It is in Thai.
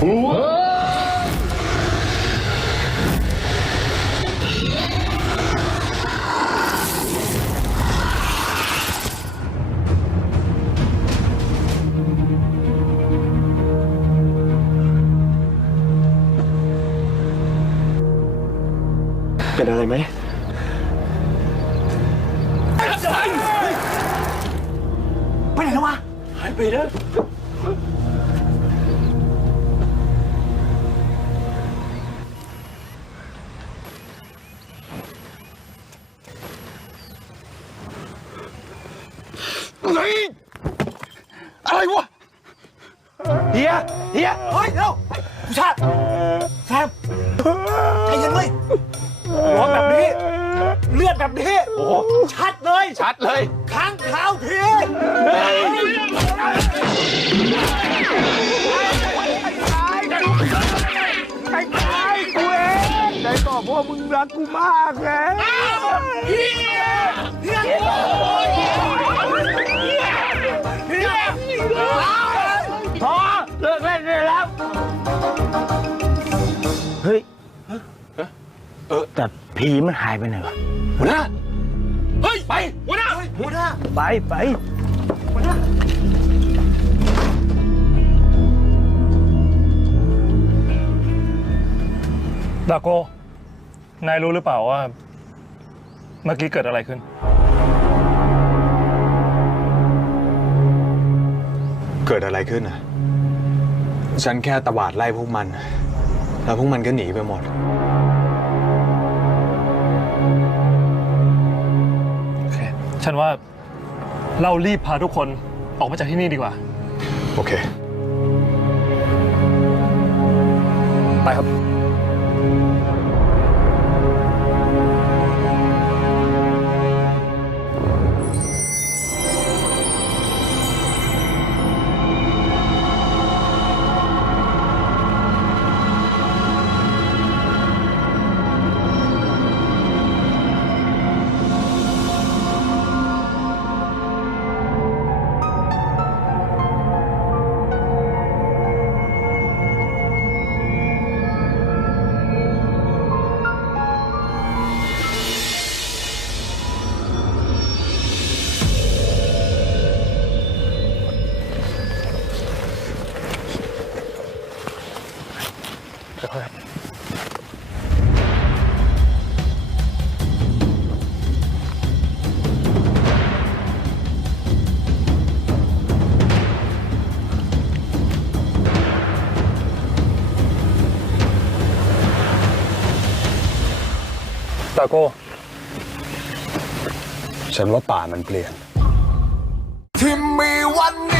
เป็นอะไรไหม ไปไหนแล้ววะหายไปแล้ว เฮ้ยอะไรวะเฮียเฮียเฮ้ยเดี๋ยวผู้ชาติแซมใจเย็นเว้ยร้อนแบบนี้ เลือดแบบนี้ โอ้โห ชัดเลย ชัดเลยค้างเท้าพีไอ้ตายกูเองได้บอกว่ามึงรักกูมากไงพ เฮ้ยเออแต่ผีมันหายไปไหนวะหัวหน้าเฮ้ยไปหัวหน้าหัวหน้าไปไปหัวหน้าดาโก นายรู้หรือเปล่าว่า เมื่อกี้เกิดอะไรขึ้น เกิดอะไรขึ้นอะ ฉันแค่ตวาดไล่พวกมัน แล้วพวกมันก็หนีไปหมด โอเค ฉันว่าเรารีบพาทุกคนออกมาจากที่นี่ดีกว่า โอเค ไปครับ ตาโกฉันว่าป่ามันเปลี่ยน ที่มีวันนี้